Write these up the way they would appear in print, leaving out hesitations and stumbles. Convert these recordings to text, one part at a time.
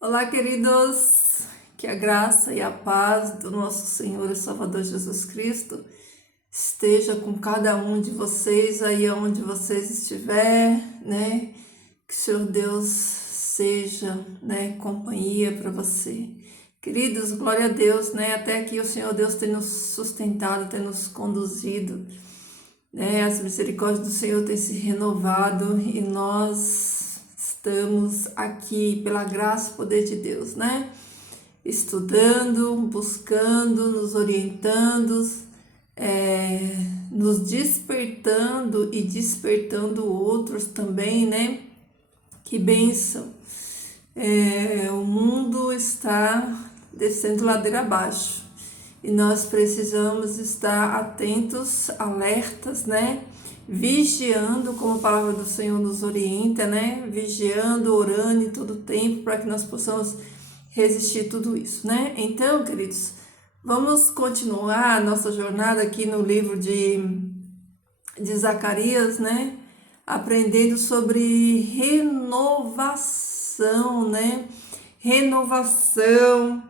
Olá, queridos, que a graça e a paz do nosso Senhor e Salvador Jesus Cristo esteja com cada um de vocês aí onde vocês estiver, né? Que o Senhor Deus seja, né, companhia para você. Queridos, glória a Deus, né? Até aqui o Senhor Deus tem nos sustentado, tem nos conduzido, né? As misericórdias do Senhor têm se renovado e nós estamos aqui pela graça e poder de Deus, né? Estudando, buscando, nos orientando, nos despertando e despertando outros também, né? Que bênção! O mundo está descendo ladeira abaixo e nós precisamos estar atentos, alertas, né? Vigiando, como a palavra do Senhor nos orienta, né? Vigiando, orando em todo tempo para que nós possamos resistir tudo isso, né? Então, queridos, vamos continuar a nossa jornada aqui no livro de Zacarias, né? Aprendendo sobre renovação, né? Renovação,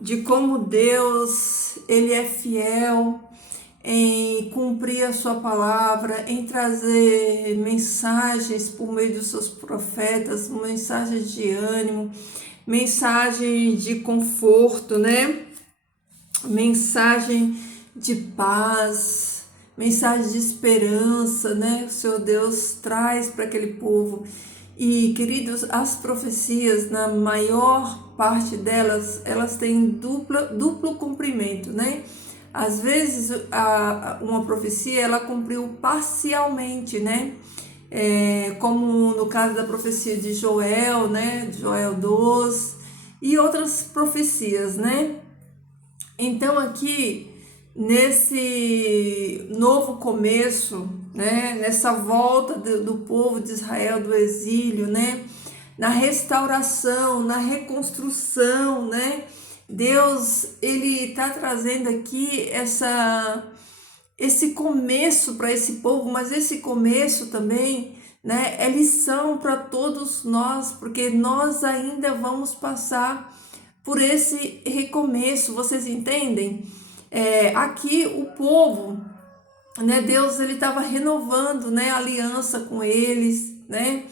de como Deus, Ele é fiel em cumprir a sua palavra, em trazer mensagens por meio dos seus profetas, mensagens de ânimo, mensagem de conforto, né? Mensagem de paz, mensagem de esperança, né? O Senhor Deus traz para aquele povo. E, queridos, as profecias, na maior parte delas, elas têm duplo cumprimento, né? Às vezes, uma profecia, ela cumpriu parcialmente, né? Como no caso da profecia de Joel, né? Joel 2 e outras profecias, né? Então, aqui, nesse novo começo, né? Nessa volta do povo de Israel do exílio, né? Na restauração, na reconstrução, né? Deus, Ele está trazendo aqui esse começo para esse povo, mas esse começo também, né, é lição para todos nós, porque nós ainda vamos passar por esse recomeço, vocês entendem? Aqui o povo, né, Deus, Ele estava renovando, né, a aliança com eles, né,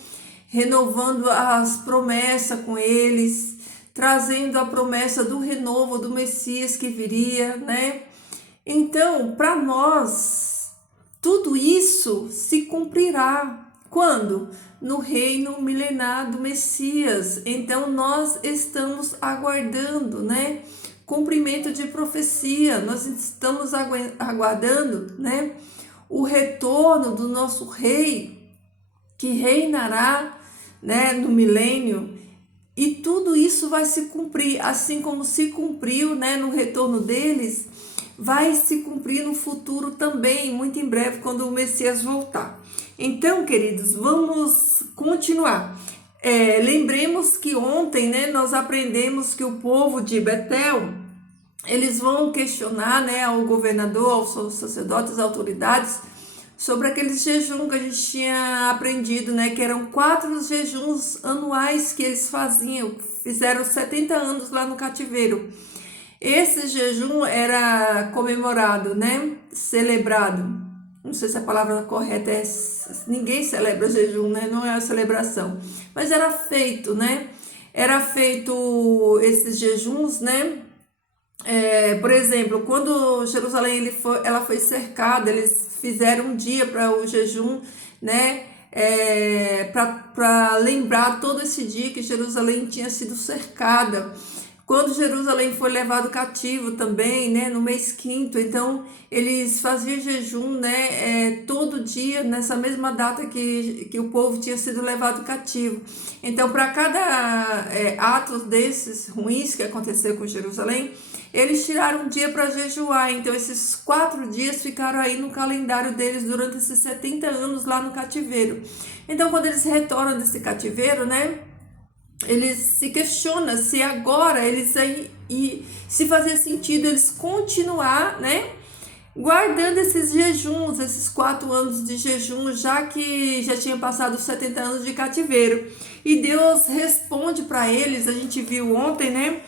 renovando as promessas com eles, trazendo a promessa do renovo do Messias que viria, né? Então, para nós, tudo isso se cumprirá. Quando? No reino milenar do Messias. Então, nós estamos aguardando, né? Cumprimento de profecia. Nós estamos aguardando, né? O retorno do nosso rei, que reinará, né? No milênio. E tudo isso vai se cumprir, assim como se cumpriu, né, no retorno deles, vai se cumprir no futuro também, muito em breve, quando o Messias voltar. Então, queridos, vamos continuar. Lembremos que ontem, né, nós aprendemos que o povo de Betel, eles vão questionar, né, ao governador, aos sacerdotes, às autoridades, sobre aqueles jejum que a gente tinha aprendido, né? Que eram 4 jejuns anuais que eles fizeram 70 anos lá no cativeiro. Esse jejum era comemorado, né? Celebrado. Não sei se a palavra correta é... Ninguém celebra jejum, né? Não é a celebração. Mas era feito, né? Era feito esses jejuns, né? Por exemplo, quando Jerusalém ela foi cercada, eles fizeram um dia para o jejum, né? Para lembrar todo esse dia que Jerusalém tinha sido cercada. Quando Jerusalém foi levado cativo também, né, no mês 5º, então eles faziam jejum, né, todo dia, nessa mesma data que o povo tinha sido levado cativo. Então, para cada ato desses ruins que aconteceu com Jerusalém, eles tiraram um dia para jejuar. Então, esses 4 dias ficaram aí no calendário deles durante esses 70 anos lá no cativeiro. Então, quando eles retornam desse cativeiro, né, eles se questionam se agora se fazia sentido eles continuar, né, guardando esses jejuns, esses 4 anos de jejum, já que já tinha passado 70 anos de cativeiro. e Deus responde para eles. A gente viu ontem, né?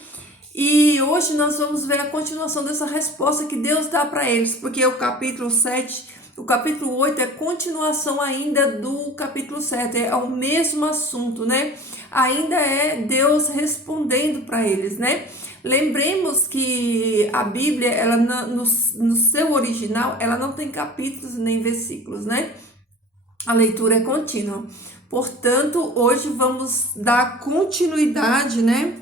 E hoje nós vamos ver a continuação dessa resposta que Deus dá para eles, porque o capítulo 7, o capítulo 8 é continuação ainda do capítulo 7, é o mesmo assunto, né? Ainda é Deus respondendo para eles, né? Lembremos que a Bíblia, ela no seu original, ela não tem capítulos nem versículos, né? A leitura é contínua. Portanto, hoje vamos dar continuidade, né?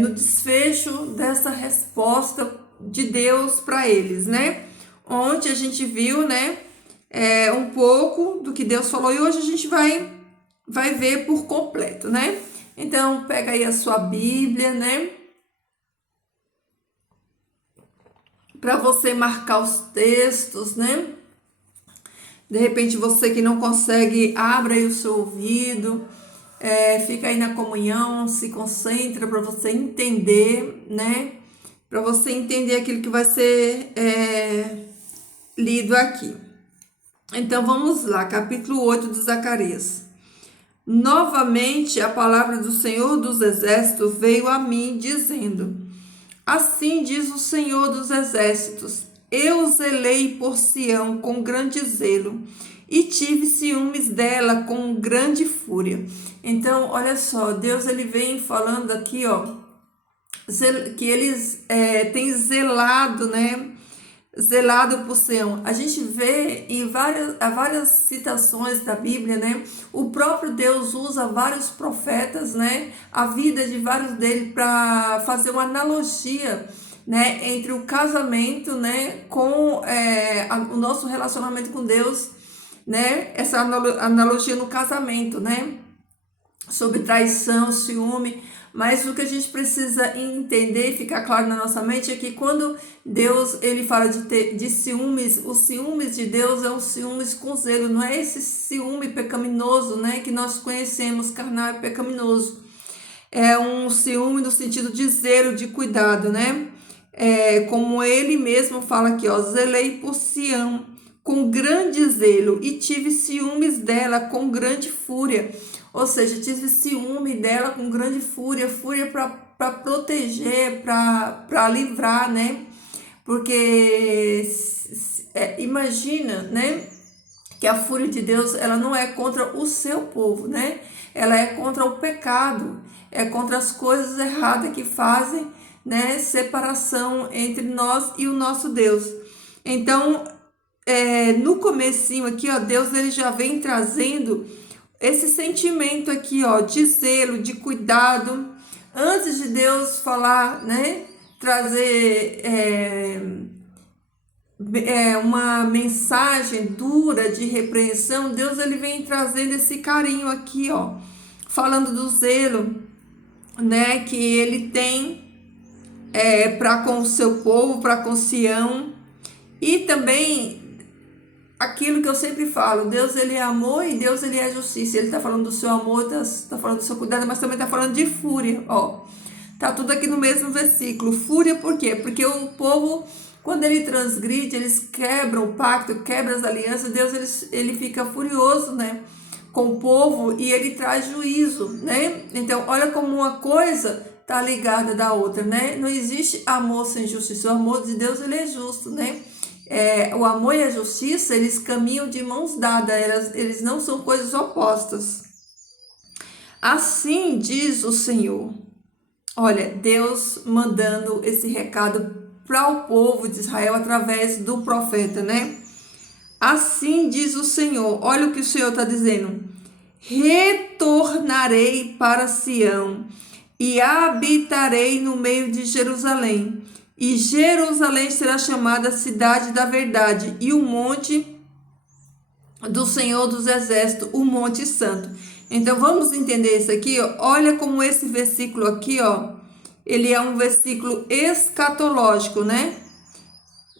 No desfecho dessa resposta de Deus para eles, né? Onde a gente viu, né? Um pouco do que Deus falou, e hoje a gente vai ver por completo, né? Então, pega aí a sua Bíblia, né? Para você marcar os textos, né? De repente, você que não consegue, abra aí o seu ouvido, fica aí na comunhão, se concentra para você entender, né? Para você entender aquilo que vai ser lido aqui. Então, vamos lá, capítulo 8 de Zacarias. Novamente, a palavra do Senhor dos Exércitos veio a mim, dizendo: Assim diz o Senhor dos Exércitos: Eu zelei por Sião com grande zelo e tive ciúmes dela com grande fúria. Então, olha só, Deus ele vem falando aqui, ó, que eles têm zelado, né? Zelado por Sião. A gente vê em várias citações da Bíblia, né? O próprio Deus usa vários profetas, né? A vida de vários deles para fazer uma analogia, né? Entre o casamento, né? Com o nosso relacionamento com Deus, né? Essa analogia no casamento, né? Sobre traição, ciúme. Mas o que a gente precisa entender e ficar claro na nossa mente é que quando Deus ele fala de ciúmes, os ciúmes de Deus é um ciúmes com zelo, não é esse ciúme pecaminoso, né, que nós conhecemos, carnal e pecaminoso. É um ciúme no sentido de zelo, de cuidado, né? Como ele mesmo fala aqui, ó, zelei por Sião com grande zelo e tive ciúmes dela com grande fúria. Ou seja, tive ciúme dela com grande fúria para proteger, para livrar, né? Porque imagina, né? Que a fúria de Deus, ela não é contra o seu povo, né? Ela é contra o pecado, é contra as coisas erradas que fazem, né? Separação entre nós e o nosso Deus. Então, no comecinho aqui, ó, Deus ele já vem trazendo esse sentimento aqui, ó, de zelo, de cuidado. Antes de Deus falar, né, trazer uma mensagem dura de repreensão, Deus ele vem trazendo esse carinho aqui, ó, falando do zelo, né, que ele tem para com o seu povo, para com Sião, e também aquilo que eu sempre falo, Deus ele é amor e Deus ele é justiça. Ele está falando do seu amor, está falando do seu cuidado, mas também está falando de fúria, ó. Tá tudo aqui no mesmo versículo. Fúria por quê? Porque o povo, quando ele transgride, eles quebram o pacto, quebram as alianças, Deus ele fica furioso, né, com o povo e ele traz juízo, né? Então, olha como uma coisa tá ligada da outra, né? Não existe amor sem justiça. O amor de Deus ele é justo, né? O amor e a justiça, eles caminham de mãos dadas, eles não são coisas opostas. Assim diz o Senhor. Olha, Deus mandando esse recado para o povo de Israel através do profeta, né? Assim diz o Senhor. Olha o que o Senhor está dizendo. Retornarei para Sião e habitarei no meio de Jerusalém. E Jerusalém será chamada a cidade da verdade e o monte do Senhor dos Exércitos, o Monte Santo. Então vamos entender isso aqui, ó. Olha como esse versículo aqui, ó, ele é um versículo escatológico, né?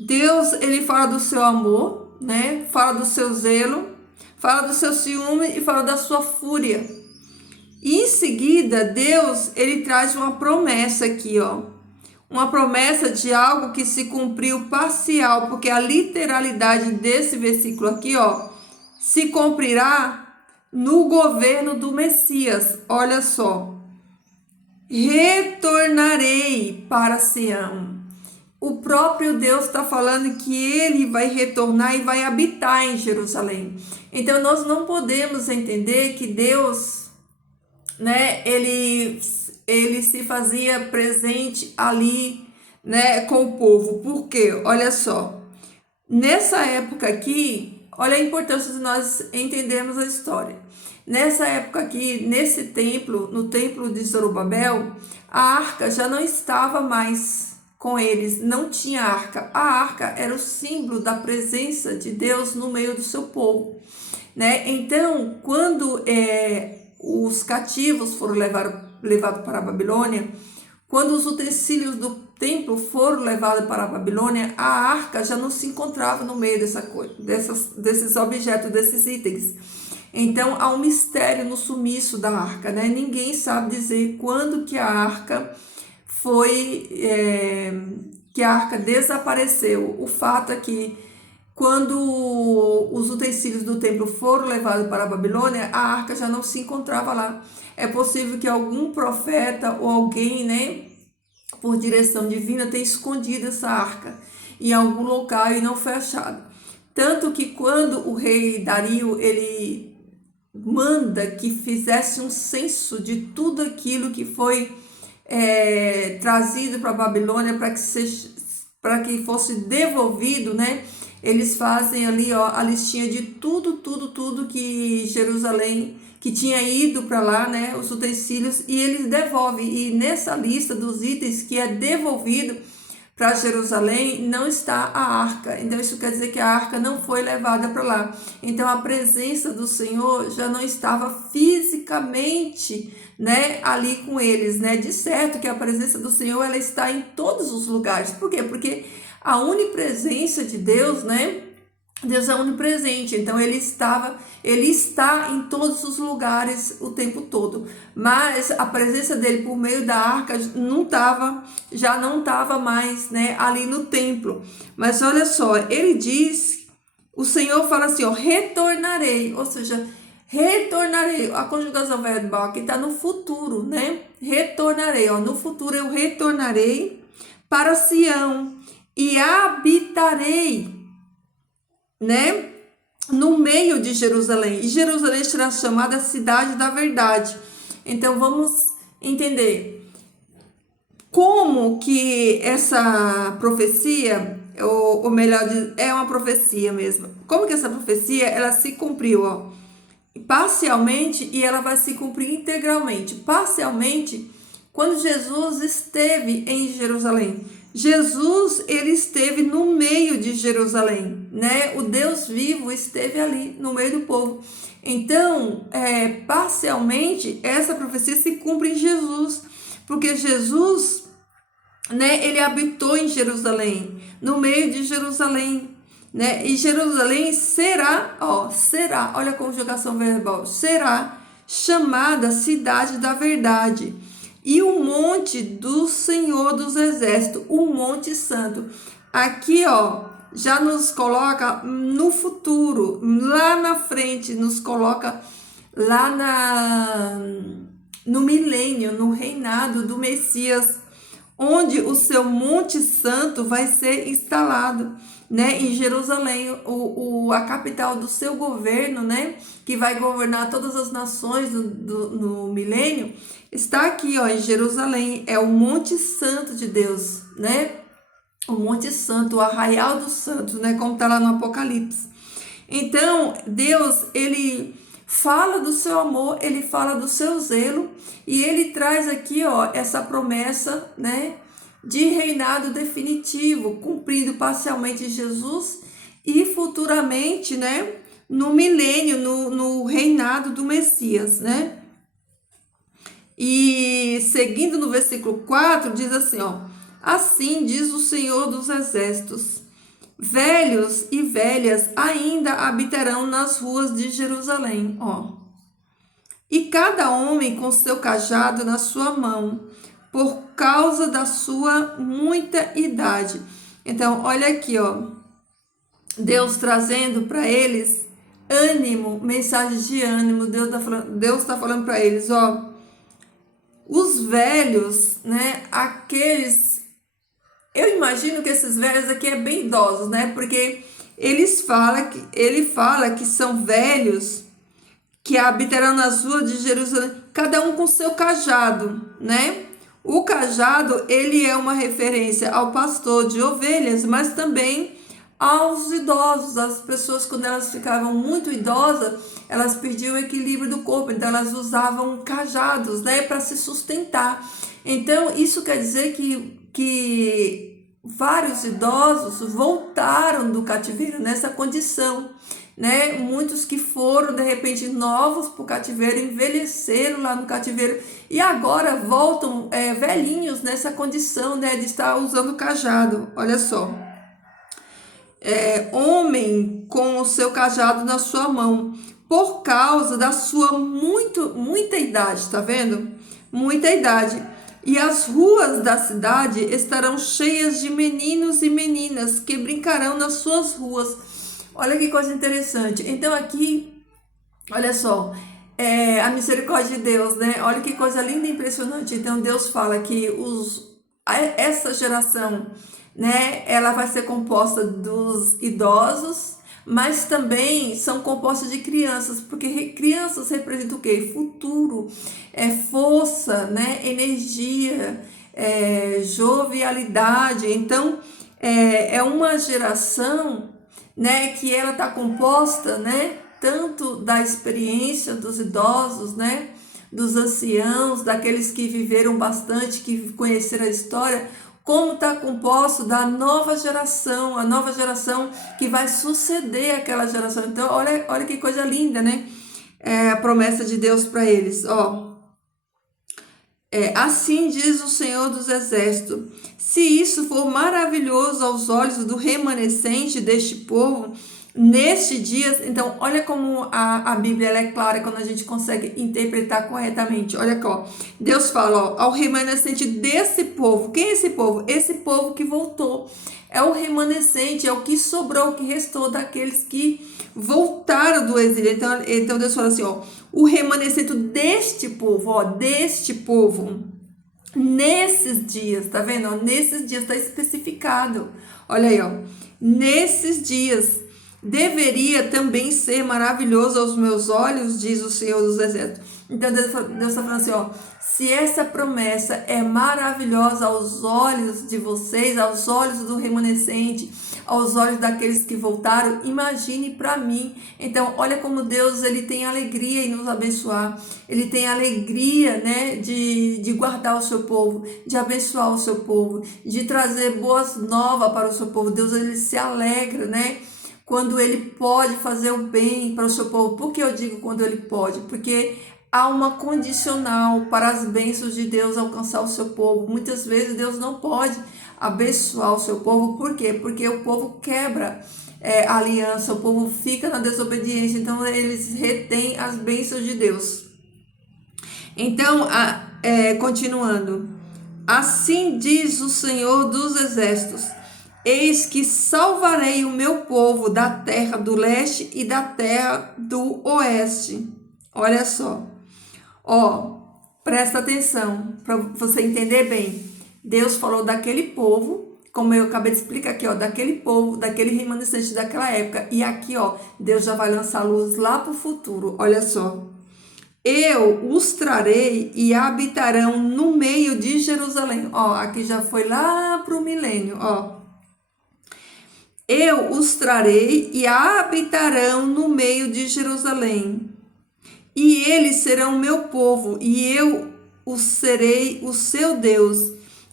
Deus, ele fala do seu amor, né? Fala do seu zelo, fala do seu ciúme e fala da sua fúria. E em seguida, Deus, ele traz uma promessa aqui, ó. Uma promessa de algo que se cumpriu parcial, porque a literalidade desse versículo aqui, ó, se cumprirá no governo do Messias. Olha só. Retornarei para Sião. O próprio Deus está falando que ele vai retornar e vai habitar em Jerusalém. Então nós não podemos entender que Deus, né, ele se fazia presente ali, né, com o povo. Por quê? Olha só. Nessa época aqui, olha a importância de nós entendermos a história. Nessa época aqui, nesse templo, no templo de Zorobabel, a arca já não estava mais com eles, não tinha arca. A arca era o símbolo da presença de Deus no meio do seu povo, né? Então, quando os cativos foram levados para a Babilônia, quando os utensílios do templo foram levados para a Babilônia, a arca já não se encontrava no meio desses objetos, desses itens. Então há um mistério no sumiço da arca, né? Ninguém sabe dizer quando que a arca desapareceu. O fato é que quando os utensílios do templo foram levados para a Babilônia, a arca já não se encontrava lá. É possível que algum profeta ou alguém, né, por direção divina, tenha escondido essa arca em algum local e não foi achado. Tanto que quando o rei Dario, ele manda que fizesse um censo de tudo aquilo que foi trazido para a Babilônia para que fosse devolvido, né? Eles fazem ali, ó, a listinha de tudo que Jerusalém, que tinha ido para lá, né? Os utensílios, e eles devolvem. E nessa lista dos itens que é devolvido para Jerusalém não está a arca. Então isso quer dizer que a arca não foi levada para lá. Então a presença do Senhor já não estava fisicamente, né, ali com eles, né? De certo que a presença do Senhor, ela está em todos os lugares. Por quê? Porque a onipresença de Deus, né? Deus é onipresente, então ele está em todos os lugares o tempo todo. Mas a presença dele por meio da arca já não estava mais, né, ali no templo. Mas olha só, ele diz, o Senhor fala assim, ó, retornarei, ou seja, retornarei. A conjugação verbal aqui está no futuro, né? Retornarei, ó, no futuro eu retornarei para Sião e habitarei, né, no meio de Jerusalém. E Jerusalém será chamada cidade da verdade. Então vamos entender como que essa profecia, ou melhor, é uma profecia mesmo. Como que essa profecia, ela se cumpriu, ó, parcialmente, e ela vai se cumprir integralmente. Parcialmente, quando Jesus esteve em Jerusalém. Jesus, ele esteve no meio de Jerusalém, né? O Deus vivo esteve ali no meio do povo. Então, parcialmente, essa profecia se cumpre em Jesus, porque Jesus, né, ele habitou em Jerusalém, no meio de Jerusalém, né? E Jerusalém será, olha a conjugação verbal, será chamada cidade da verdade. E o monte do Senhor dos Exércitos, o Monte Santo. Aqui, ó, já nos coloca no futuro, lá na frente, nos coloca lá no milênio, no reinado do Messias, onde o seu Monte Santo vai ser instalado, né, em Jerusalém, a capital do seu governo, né, que vai governar todas as nações no milênio, está aqui, ó, em Jerusalém. É o Monte Santo de Deus, né, o Monte Santo, o Arraial dos Santos, né, como está lá no Apocalipse. Então, Deus, ele fala do seu amor, ele fala do seu zelo, e ele traz aqui, ó, essa promessa, né, de reinado definitivo, cumprido parcialmente em Jesus e futuramente, né, no milênio, no reinado do Messias, né? E seguindo no versículo 4, diz assim, ó, assim diz o Senhor dos Exércitos, velhos e velhas ainda habitarão nas ruas de Jerusalém, ó. E cada homem com seu cajado na sua mão, por causa da sua muita idade. Então, olha aqui, ó, Deus trazendo para eles ânimo, mensagens de ânimo. Deus tá falando para eles, ó, os velhos, né, aqueles, eu imagino que esses velhos aqui é bem idosos, né, porque ele fala que são velhos que habitarão nas ruas de Jerusalém, cada um com seu cajado, né? O cajado, ele é uma referência ao pastor de ovelhas, mas também aos idosos. As pessoas, quando elas ficavam muito idosas, elas perdiam o equilíbrio do corpo, então elas usavam cajados, né, para se sustentar. Então, isso quer dizer que vários idosos voltaram do cativeiro nessa condição, né? Muitos que foram de repente novos para o cativeiro, envelheceram lá no cativeiro e agora voltam velhinhos nessa condição, né, de estar usando cajado. Olha só, homem com o seu cajado na sua mão, por causa da sua muita idade, tá vendo? Muita idade. E as ruas da cidade estarão cheias de meninos e meninas que brincarão nas suas ruas. Olha que coisa interessante. Então aqui, olha só, a misericórdia de Deus, né? Olha que coisa linda e impressionante. Então Deus fala que essa geração, né, ela vai ser composta dos idosos, mas também são compostas de crianças, porque crianças representam o quê? Futuro, força, né, energia, jovialidade. Então é uma geração, né, que ela está composta, né, tanto da experiência dos idosos, né, dos anciãos, daqueles que viveram bastante, que conheceram a história, como está composto da nova geração, a nova geração que vai suceder aquela geração. Então, olha que coisa linda, né? A promessa de Deus para eles, ó. Assim diz o Senhor dos Exércitos: se isso for maravilhoso aos olhos do remanescente deste povo, neste dia. Então, olha como a Bíblia ela é clara quando a gente consegue interpretar corretamente. Olha aqui, ó. Deus fala, ó, ao remanescente desse povo. Quem é esse povo? Esse povo que voltou. É o remanescente, é o que sobrou, o que restou daqueles que voltaram do exílio. Então Deus fala assim, ó, o remanescente deste povo, ó, deste povo, nesses dias, tá vendo? Ó, nesses dias está especificado. Olha aí, ó, nesses dias deveria também ser maravilhoso aos meus olhos, diz o Senhor dos Exércitos. Então Deus está falando assim, ó, se essa promessa é maravilhosa aos olhos de vocês, aos olhos do remanescente, aos olhos daqueles que voltaram, imagine para mim. Então, olha como Deus ele tem alegria em nos abençoar. Ele tem alegria, né, de guardar o seu povo, de abençoar o seu povo, de trazer boas novas para o seu povo. Deus ele se alegra, né, quando ele pode fazer o bem para o seu povo. Por que eu digo quando ele pode? Porque há uma condicional para as bênçãos de Deus alcançar o seu povo. Muitas vezes Deus não pode abençoar o seu povo. Por quê? Porque o povo quebra a aliança, o povo fica na desobediência, então eles retêm as bênçãos de Deus. Então, continuando. Assim diz o Senhor dos Exércitos: eis que salvarei o meu povo da terra do leste e da terra do oeste. Olha só. Ó, presta atenção para você entender bem. Deus falou daquele povo, como eu acabei de explicar aqui, ó, daquele povo, daquele remanescente daquela época. E aqui, ó, Deus já vai lançar luz lá para o futuro. Olha só. Eu os trarei e habitarão no meio de Jerusalém. Ó, aqui já foi lá para o milênio, ó. Eu os trarei e habitarão no meio de Jerusalém. E eles serão meu povo, e eu os serei o seu Deus,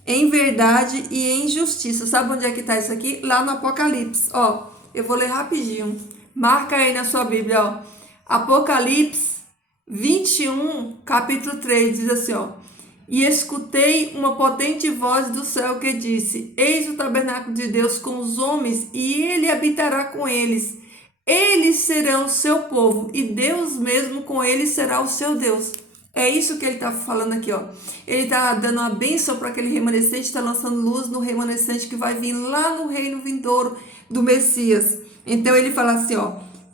em verdade e em justiça. Sabe onde é que está isso aqui? Lá no Apocalipse. Ó, eu vou ler rapidinho. Marca aí na sua Bíblia, ó. Apocalipse 21, capítulo 3, diz assim, ó. E escutei uma potente voz do céu que disse: eis o tabernáculo de Deus com os homens, e ele habitará com eles. Eles serão o seu povo, e Deus mesmo com eles será o seu Deus. É isso que ele está falando aqui, ó. Ele está dando uma bênção para aquele remanescente, está lançando luz no remanescente que vai vir lá no reino vindouro do Messias. Então ele fala assim, ó.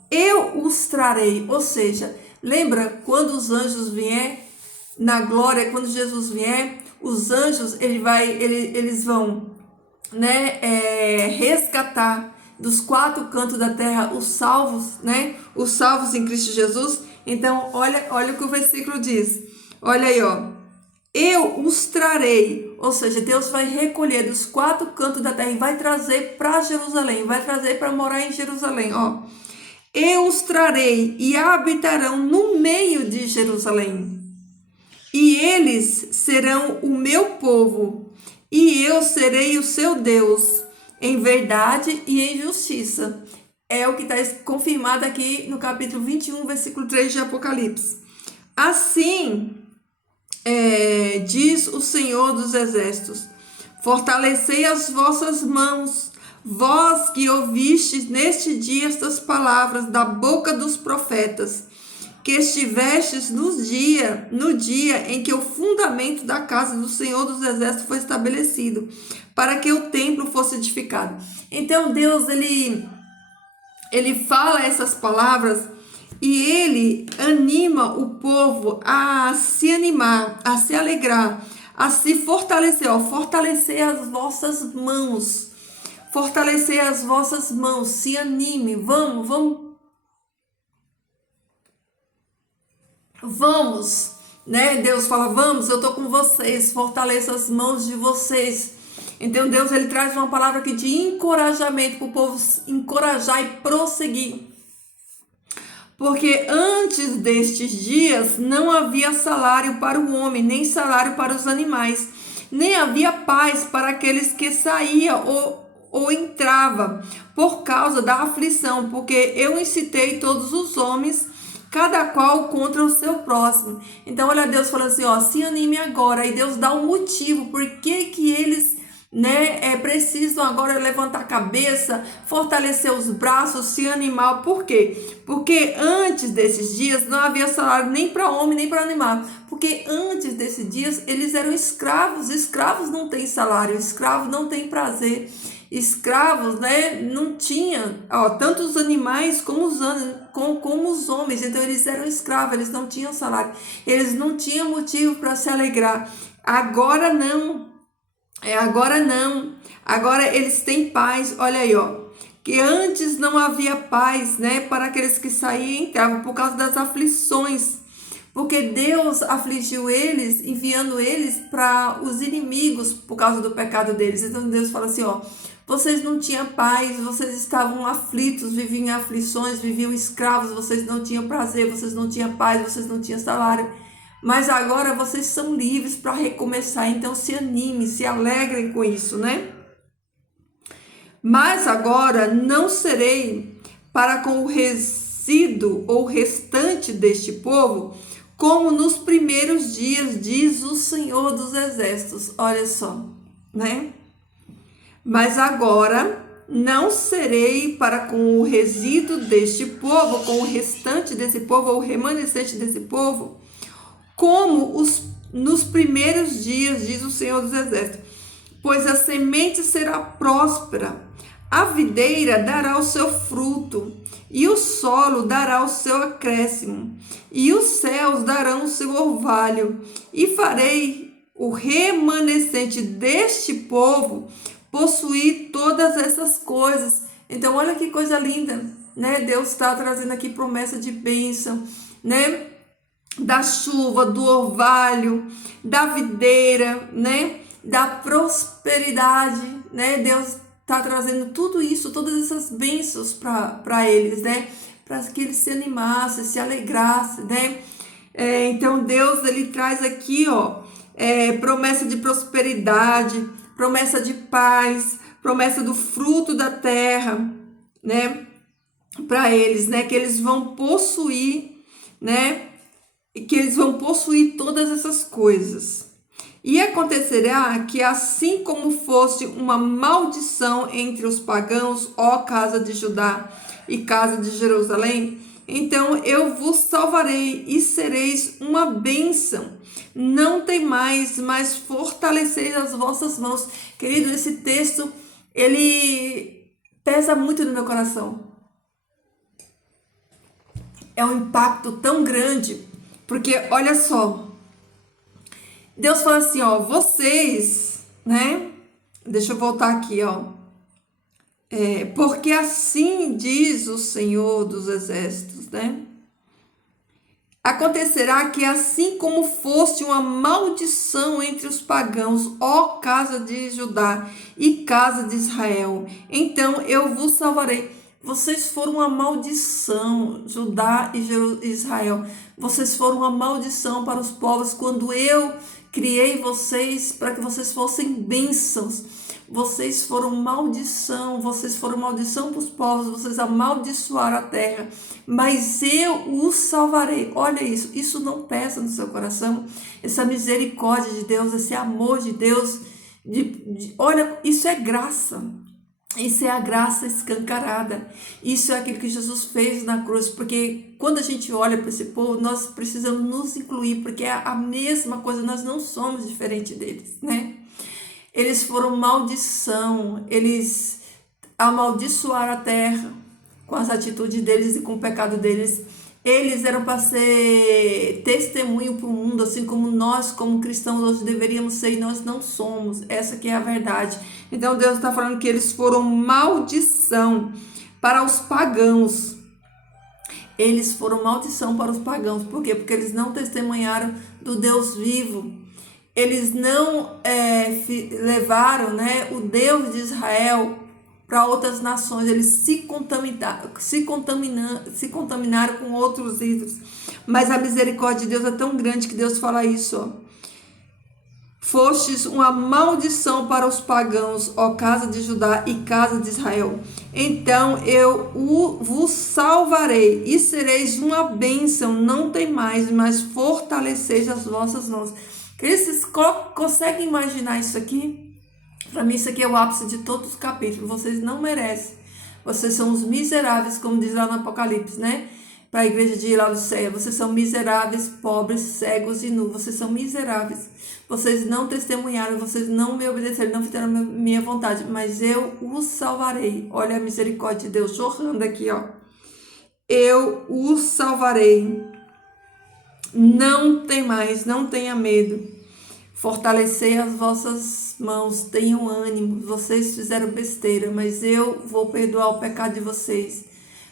eu os trarei. Ou seja, lembra quando os anjos vier na glória, quando Jesus vier, os anjos eles vão, né, resgatar dos quatro cantos da terra os salvos, né? Os salvos em Cristo Jesus. Então, olha o que o versículo diz. Olha aí, ó. Eu os trarei, ou seja, Deus vai recolher dos quatro cantos da terra e vai trazer para Jerusalém, vai trazer para morar em Jerusalém, ó. Eu os trarei e habitarão no meio de Jerusalém. E eles serão o meu povo, e eu serei o seu Deus, em verdade e em justiça. É o que está confirmado aqui no capítulo 21, versículo 3 de Apocalipse. Assim, diz o Senhor dos Exércitos: fortalecei as vossas mãos, vós que ouvistes neste dia estas palavras da boca dos profetas, que estivestes no dia em que o fundamento da casa do Senhor dos Exércitos foi estabelecido, para que o templo fosse edificado. Então Deus, ele fala essas palavras e ele anima o povo a se animar, a se alegrar, a se fortalecer, ó, fortalecer as vossas mãos, fortalecer as vossas mãos, se anime, vamos, né? Deus fala, vamos, eu tô com vocês, fortaleça as mãos de vocês. Então Deus, ele traz uma palavra aqui de encorajamento para o povo encorajar e prosseguir. Porque antes destes dias não havia salário para o homem, nem salário para os animais, nem havia paz para aqueles que saíam ou entravam por causa da aflição, porque eu incitei todos os homens, cada qual contra o seu próximo. Então, olha, Deus falando assim, ó, se anime agora. E Deus dá um motivo, por que eles, né, precisam agora levantar a cabeça, fortalecer os braços, se animar. Por quê? Porque antes desses dias não havia salário nem para homem, nem para animal. Porque antes desses dias eles eram escravos. Escravos não têm salário, escravos não têm prazer. Escravos, né, não tinha, ó, tanto os animais como os homens. Então eles eram escravos, eles não tinham salário, eles não tinham motivo para se alegrar. Agora não, agora eles têm paz. Olha aí, ó, que antes não havia paz, né, para aqueles que saíam e entravam por causa das aflições. Porque Deus afligiu eles, enviando eles para os inimigos por causa do pecado deles. Então Deus fala assim, ó, vocês não tinham paz, vocês estavam aflitos, viviam em aflições, viviam escravos, vocês não tinham prazer, vocês não tinham paz, vocês não tinham salário. Mas agora vocês são livres para recomeçar, então se animem, se alegrem com isso, né? Mas agora não serei para com o resíduo ou restante deste povo, como nos primeiros dias, diz o Senhor dos Exércitos. Olha só, né? Mas agora não serei para com o resíduo deste povo, com o restante desse povo, ou o remanescente desse povo, como nos primeiros dias, diz o Senhor dos Exércitos. Pois a semente será próspera, a videira dará o seu fruto, e o solo dará o seu acréscimo, e os céus darão o seu orvalho, e farei o remanescente deste povo possuir todas essas coisas. Então, olha que coisa linda, né? Deus está trazendo aqui promessa de bênção, né? Da chuva, do orvalho, da videira, né? Da prosperidade, né? Deus está trazendo tudo isso, todas essas bênçãos para eles, né? Para que eles se animassem, se alegrassem, né? Então Deus, ele traz aqui, ó, promessa de prosperidade, promessa de paz, promessa do fruto da terra, né? Para eles, né? Que eles vão possuir, né? Que eles vão possuir todas essas coisas. E acontecerá que assim como fosse uma maldição entre os pagãos, ó casa de Judá e casa de Jerusalém, então eu vos salvarei e sereis uma bênção. Não temais, mas fortaleceis as vossas mãos. Querido, esse texto, ele pesa muito no meu coração. é um impacto tão grande, porque olha só, Deus fala assim, ó, vocês, né? Deixa eu voltar aqui, ó. Porque assim diz o Senhor dos Exércitos, né? Acontecerá que assim como foste uma maldição entre os pagãos, ó casa de Judá e casa de Israel, então eu vos salvarei. Vocês foram uma maldição, Judá e Israel. Vocês foram uma maldição para os povos quando eu criei vocês para que vocês fossem bênçãos. Vocês foram maldição para os povos, vocês amaldiçoaram a terra, mas eu os salvarei. Olha isso, isso não pesa no seu coração? Essa misericórdia de Deus, esse amor de Deus, olha, isso é graça. Isso é a graça escancarada. Isso é aquilo que Jesus fez na cruz. Porque quando a gente olha para esse povo, nós precisamos nos incluir, porque é a mesma coisa, nós não somos diferentes deles, né? Eles foram maldição, eles amaldiçoaram a terra com as atitudes deles e com o pecado deles. Eles eram para ser testemunho para o mundo, assim como nós, como cristãos, hoje deveríamos ser, e nós não somos. Essa que é a verdade. Então Deus está falando que eles foram maldição para os pagãos. Eles foram maldição para os pagãos. Por quê? Porque eles não testemunharam do Deus vivo. Eles não levaram, né, o Deus de Israel para outras nações. Eles se contaminaram com outros ídolos. Mas a misericórdia de Deus é tão grande que Deus fala isso, ó. Fostes uma maldição para os pagãos, ó casa de Judá e casa de Israel. Então eu vos salvarei e sereis uma bênção. Não temais, mas fortaleceis as vossas mãos. Vocês conseguem imaginar isso aqui? Para mim isso aqui é o ápice de todos os capítulos. Vocês não merecem. Vocês são os miseráveis, como diz lá no Apocalipse, né? Para a igreja de Laodiceia. Vocês são miseráveis, pobres, cegos e nus. Vocês são miseráveis. Vocês não testemunharam, vocês não me obedeceram, não fizeram minha vontade. Mas eu os salvarei. Olha a misericórdia de Deus jorrando aqui, ó. Eu os salvarei. Não temais, não tenha medo. Fortalecei as vossas mãos, tenham ânimo. Vocês fizeram besteira, mas eu vou perdoar o pecado de vocês.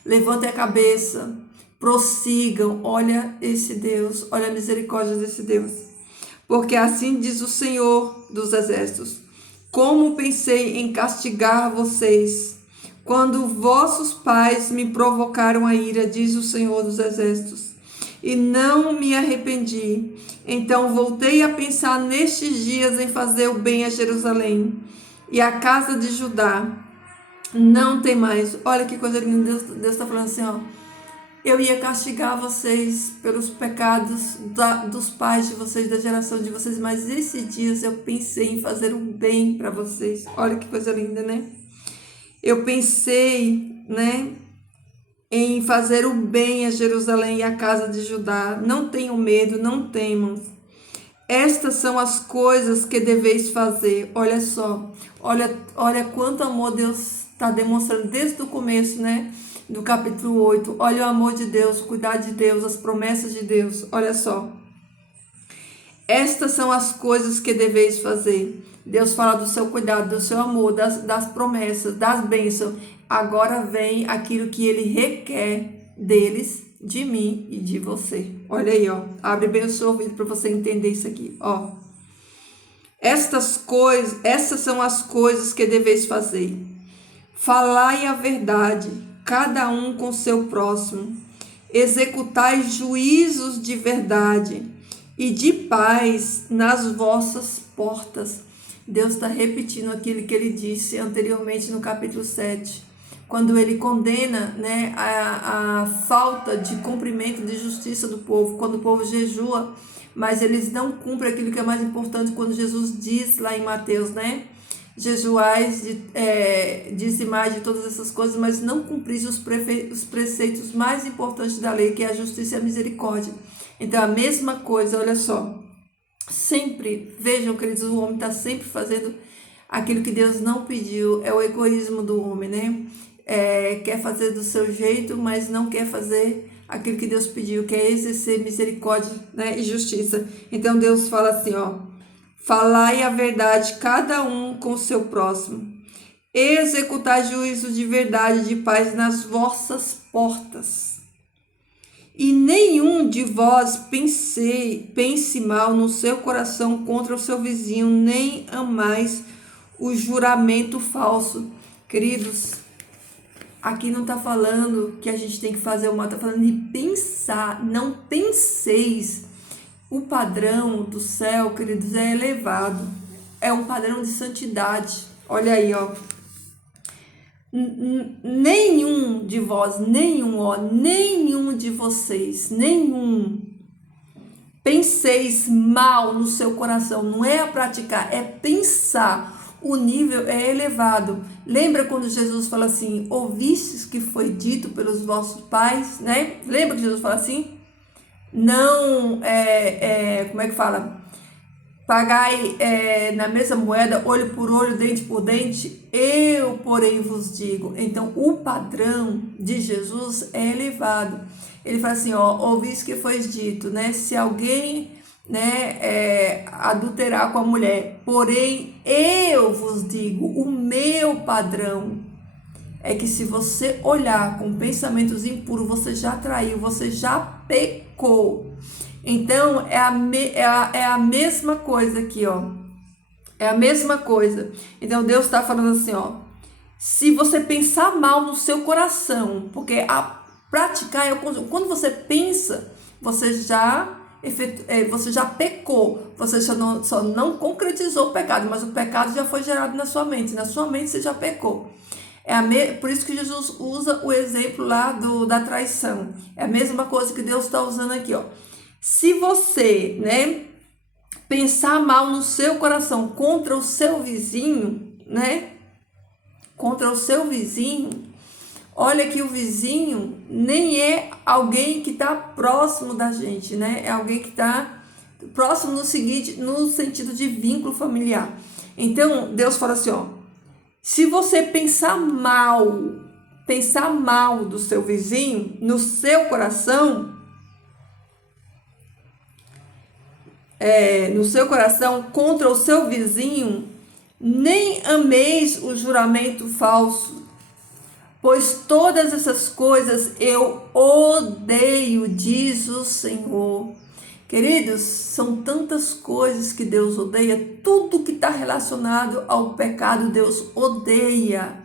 Levantem a cabeça, prossigam. Olha esse Deus, olha a misericórdia desse Deus. Porque assim diz o Senhor dos Exércitos: como pensei em castigar vocês, quando vossos pais me provocaram a ira, diz o Senhor dos Exércitos, e não me arrependi. Então voltei a pensar nestes dias em fazer o bem a Jerusalém e a casa de Judá. Não tem mais. Olha que coisa linda. Deus está falando assim, ó. Eu ia castigar vocês pelos pecados dos pais de vocês, da geração de vocês, mas esses dias eu pensei em fazer um bem para vocês. Olha que coisa linda, né? Eu pensei, né, em fazer o bem a Jerusalém e a casa de Judá. Não tenham medo, não temam. Estas são as coisas que deveis fazer. Olha só, olha quanto amor Deus está demonstrando desde o começo, né? Do capítulo 8. Olha o amor de Deus, o cuidado de Deus, as promessas de Deus. Olha só. Estas são as coisas que deveis fazer. Deus fala do seu cuidado, do seu amor, das promessas, das bênçãos. Agora vem aquilo que Ele requer deles, de mim e de você. Olha aí, ó. Abre bem o seu ouvido para você entender isso aqui, ó. Essas são as coisas que deveis fazer. Falai a verdade, cada um com seu próximo. Executai juízos de verdade e de paz nas vossas portas. Deus está repetindo aquilo que Ele disse anteriormente no capítulo 7. Quando Ele condena, né, a falta de cumprimento de justiça do povo, quando o povo jejua, mas eles não cumprem aquilo que é mais importante, quando Jesus diz lá em Mateus, né? Jejuais, dizimais de todas essas coisas, mas não cumpris os preceitos mais importantes da lei, que é a justiça e a misericórdia. Então, a mesma coisa, olha só. Sempre, vejam, queridos, o homem está sempre fazendo aquilo que Deus não pediu. É o egoísmo do homem, né? Quer fazer do seu jeito, mas não quer fazer aquilo que Deus pediu, que é exercer misericórdia, né, e justiça. Então Deus fala assim, ó: falai a verdade cada um com o seu próximo, executai juízo de verdade e de paz nas vossas portas. E nenhum de vós pense mal no seu coração contra o seu vizinho, nem amais o juramento falso. Queridos, aqui não está falando que a gente tem que fazer o mal, está falando de pensar. Não penseis. O padrão do céu, queridos, é elevado. É um padrão de santidade. Olha aí, ó. Nenhum de vós, nenhum de vocês, penseis mal no seu coração. Não é a praticar, é pensar. O nível é elevado. Lembra quando Jesus fala assim: ouvistes que foi dito pelos vossos pais, né? Lembra que Jesus fala assim? Não, como é que fala? Pagai na mesma moeda, olho por olho, dente por dente, eu, porém, vos digo. Então, o padrão de Jesus é elevado. Ele fala assim, ó, ouvis que foi dito, né? Se alguém, né, adulterar com a mulher, porém, eu vos digo, o meu padrão é que se você olhar com pensamentos impuros, você já traiu, você já pecou. Então, é a mesma coisa aqui, ó. É a mesma coisa. Então, Deus está falando assim, ó. Se você pensar mal no seu coração, porque a praticar é quando você pensa, você já pecou. Você só não concretizou o pecado, mas o pecado já foi gerado na sua mente. Na sua mente você já pecou. Por isso que Jesus usa o exemplo lá da traição. É a mesma coisa que Deus está usando aqui, ó. Se você, né, pensar mal no seu coração contra o seu vizinho, né? Contra o seu vizinho, olha que o vizinho nem é alguém que está próximo da gente, né? É alguém que está próximo no sentido de vínculo familiar. Então, Deus fala assim, ó. Se você pensar mal do seu vizinho, no seu coração, contra o seu vizinho, nem ameis o juramento falso, pois todas essas coisas eu odeio, diz o Senhor. Queridos, são tantas coisas que Deus odeia, tudo que está relacionado ao pecado Deus odeia.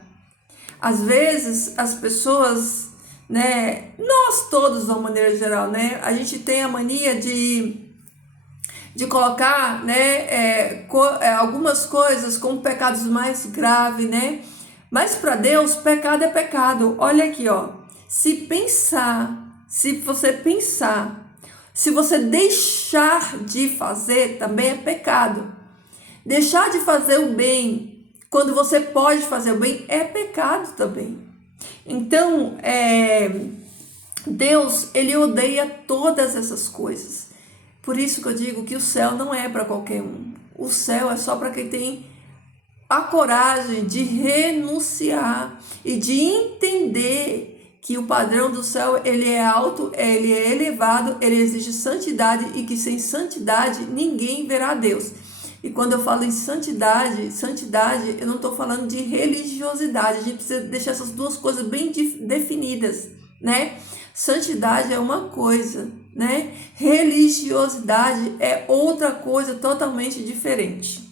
Às vezes as pessoas, né, nós todos de uma maneira geral, né, a gente tem a mania de colocar, né, algumas coisas como pecados mais graves, né? Mas para Deus, pecado é pecado. Olha aqui, ó. Se você deixar de fazer, também é pecado. Deixar de fazer o bem, quando você pode fazer o bem, é pecado também. Então, Deus, ele odeia todas essas coisas. Por isso que eu digo que o céu não é para qualquer um. O céu é só para quem tem a coragem de renunciar e de entender que o padrão do céu, ele é alto, ele é elevado, ele exige santidade e que sem santidade ninguém verá Deus. E quando eu falo em santidade, eu não estou falando de religiosidade. A gente precisa deixar essas duas coisas bem definidas, né? Santidade é uma coisa, né? Religiosidade é outra coisa totalmente diferente.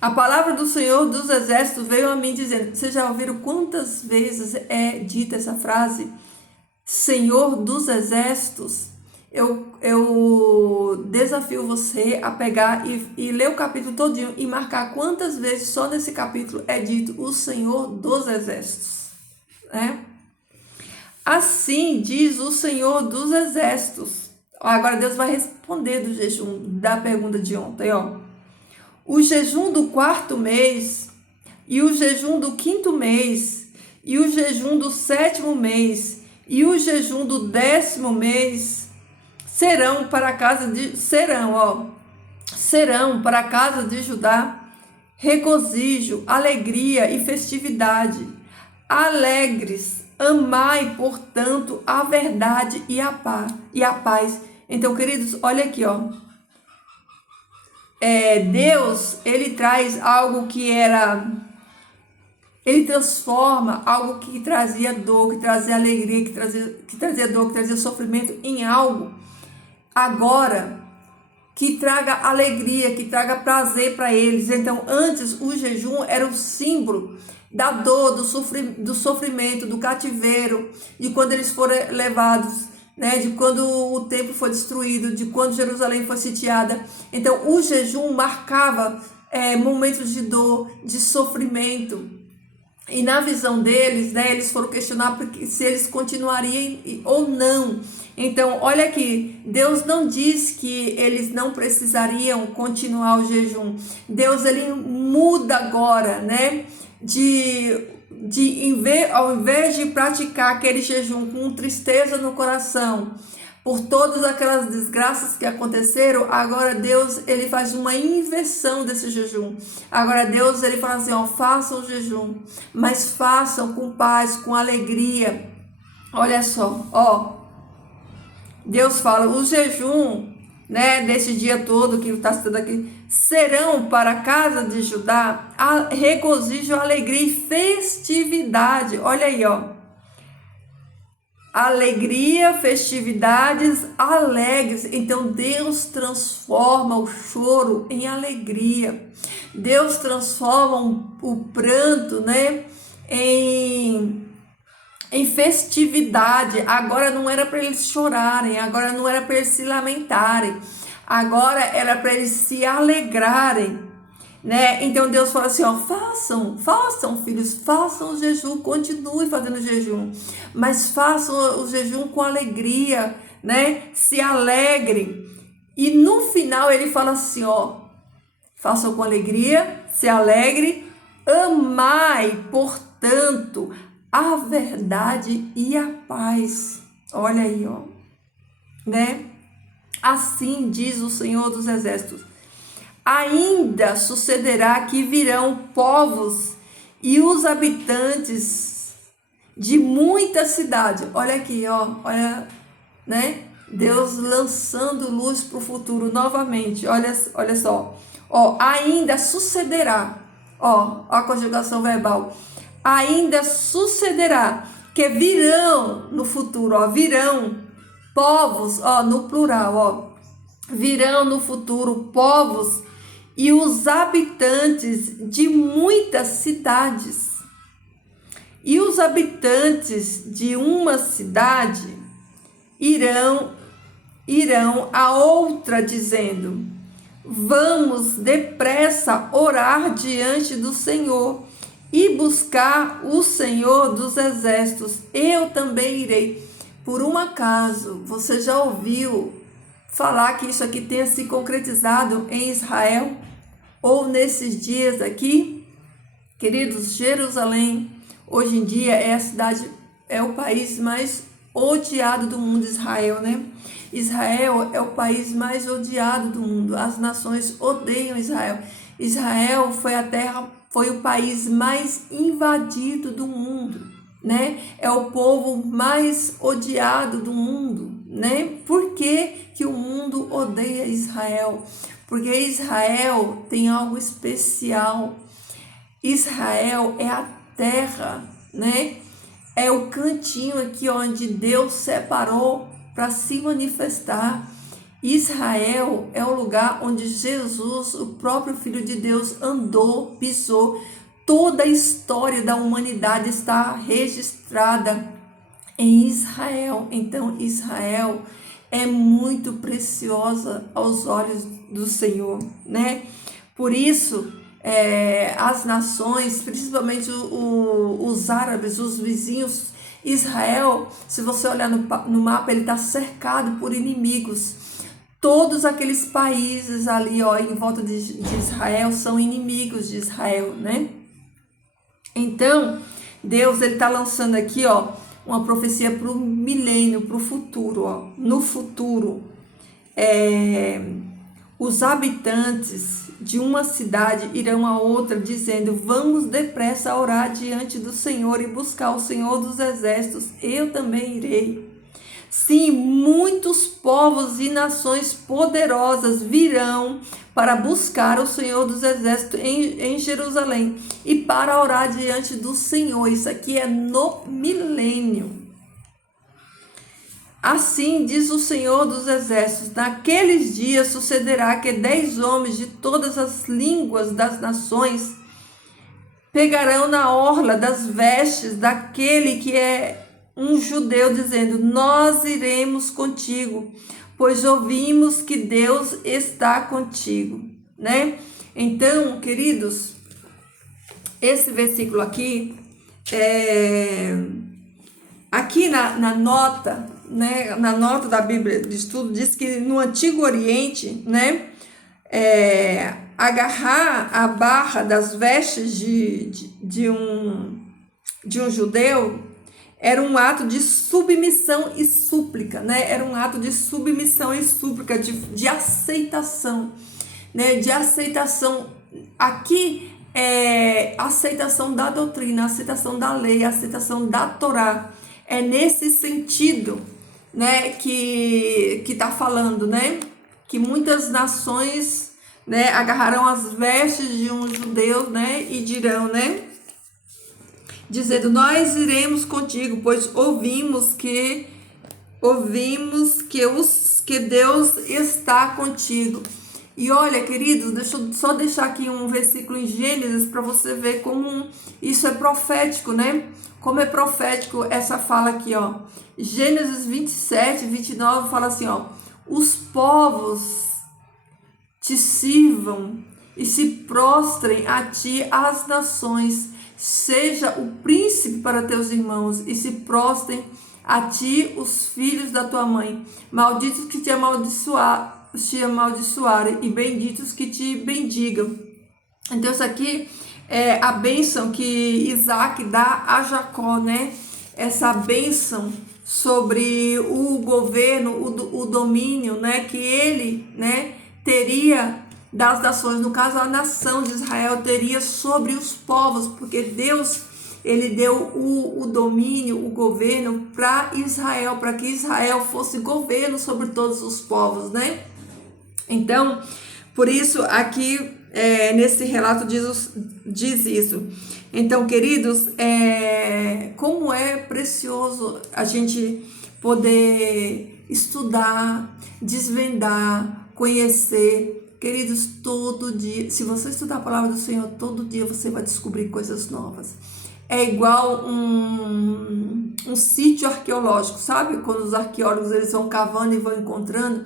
A palavra do Senhor dos Exércitos veio a mim dizendo, vocês já ouviram quantas vezes é dita essa frase? Senhor dos Exércitos. Eu desafio você a pegar e ler o capítulo todinho e marcar quantas vezes só nesse capítulo é dito o Senhor dos Exércitos, né? Assim diz o Senhor dos Exércitos. Agora Deus vai responder do jejum, da pergunta de ontem, ó. O jejum do 4º mês, e o jejum do 5º mês, e o jejum do 7º mês, e o jejum do 10º mês, serão para a casa de Judá regozijo, alegria e festividade. Alegres, Amai, portanto, a verdade e a paz. Então, queridos, olha aqui, ó. Deus, ele traz algo que era... Ele transforma algo que trazia dor, que trazia alegria, que trazia dor, que trazia sofrimento em algo agora que traga alegria, que traga prazer para eles. Então, antes o jejum era o símbolo da dor, do sofrimento, do cativeiro, de quando eles foram levados, né? De quando o templo foi destruído, de quando Jerusalém foi sitiada. Então, o jejum marcava momentos de dor, de sofrimento. E na visão deles, né, eles foram questionar se eles continuariam ou não. Então, olha aqui, Deus não diz que eles não precisariam continuar o jejum. Deus, ele muda agora, né, ao invés de praticar aquele jejum com tristeza no coração, por todas aquelas desgraças que aconteceram, agora Deus, ele faz uma inversão desse jejum. Agora Deus, ele fala assim, ó, façam o jejum, mas façam com paz, com alegria. Olha só, ó, Deus fala, o jejum, né, desse dia todo que está citando aqui, serão para a casa de Judá regozijo, alegria e festividade. Olha aí, ó. Alegria, festividades alegres. Então Deus transforma o choro em alegria. Deus transforma o pranto, né, em festividade. Agora não era para eles chorarem, agora não era para eles se lamentarem, agora era para eles se alegrarem, né? Então Deus fala assim, ó, façam filhos, façam o jejum, continue fazendo o jejum, mas façam o jejum com alegria, né? Se alegrem. E no final ele fala assim, ó, façam com alegria, se alegre, amai, portanto, a verdade e a paz. Olha aí, ó, né? Assim diz o Senhor dos Exércitos: ainda sucederá que virão povos e os habitantes de muita cidade. Olha aqui, ó, olha, né? Deus lançando luz para o futuro novamente. Olha só, ó, ainda sucederá, ó, a conjugação verbal. Ainda sucederá que virão no futuro, ó, virão povos, ó, no plural, ó, virão no futuro povos e os habitantes de muitas cidades. E os habitantes de uma cidade irão a outra dizendo: vamos depressa orar diante do Senhor e buscar o Senhor dos Exércitos. Eu também irei. Por um acaso, você já ouviu falar que isso aqui tenha se concretizado em Israel? Ou nesses dias aqui? Queridos, Jerusalém, hoje em dia é a cidade, é o país mais odiado do mundo, Israel, né? Israel é o país mais odiado do mundo. As nações odeiam Israel. Israel foi o país mais invadido do mundo, né? É o povo mais odiado do mundo, né? Por que que o mundo odeia Israel? Porque Israel tem algo especial. Israel é a terra, né? É o cantinho aqui onde Deus separou para se manifestar. Israel é o lugar onde Jesus, o próprio Filho de Deus, andou, pisou. Toda a história da humanidade está registrada em Israel. Então, Israel é muito preciosa aos olhos do Senhor, né? Por isso, as nações, principalmente os árabes, os vizinhos, Israel, se você olhar no mapa, ele está cercado por inimigos. Todos aqueles países ali, ó, em volta de Israel são inimigos de Israel, né? Então, Deus, ele está lançando aqui, ó, uma profecia para o milênio, para o futuro, ó. No futuro, Os habitantes de uma cidade irão a outra, dizendo: vamos depressa orar diante do Senhor e buscar o Senhor dos exércitos. Eu também irei. Sim, muitos povos e nações poderosas virão para buscar o Senhor dos exércitos em Jerusalém e para orar diante do Senhor. Isso aqui é no milênio. Assim diz o Senhor dos exércitos: naqueles dias sucederá que 10 homens de todas as línguas das nações pegarão na orla das vestes daquele que é um judeu, dizendo: nós iremos contigo, pois ouvimos que Deus está contigo, né? Então, queridos, esse versículo aqui, aqui na nota, né, na nota da Bíblia de Estudo, diz que no Antigo Oriente, né, agarrar a barra das vestes de um judeu era um ato de submissão e súplica, né? Era um ato de submissão e súplica, de aceitação, né? De aceitação. Aqui é aceitação da doutrina, aceitação da lei, aceitação da Torá. É nesse sentido, né, que está falando, né? Que muitas nações, né, agarrarão as vestes de um judeu, né? E dirão, né? Dizendo: nós iremos contigo, pois ouvimos que Deus está contigo. E olha, queridos, deixa eu só deixar aqui um versículo em Gênesis para você ver como isso é profético, né? Como é profético essa fala aqui, ó. Gênesis 27, 29 fala assim, ó: os povos te sirvam e se prostrem a ti as nações. Seja o príncipe para teus irmãos e se prostrem a ti os filhos da tua mãe. Malditos que te amaldiçoarem e benditos que te bendigam. Então isso aqui é a bênção que Isaac dá a Jacó, né? Essa bênção sobre o governo, o domínio, né? Que ele, né, teria das nações, no caso a nação de Israel teria sobre os povos, porque Deus, ele deu o domínio, o governo para Israel, para que Israel fosse governo sobre todos os povos, né? Então, por isso aqui nesse relato diz isso. Então, queridos, como é precioso a gente poder estudar, desvendar, conhecer. Queridos, todo dia, se você estudar a palavra do Senhor, todo dia você vai descobrir coisas novas. É igual um sítio arqueológico, sabe? Quando os arqueólogos eles vão cavando e vão encontrando.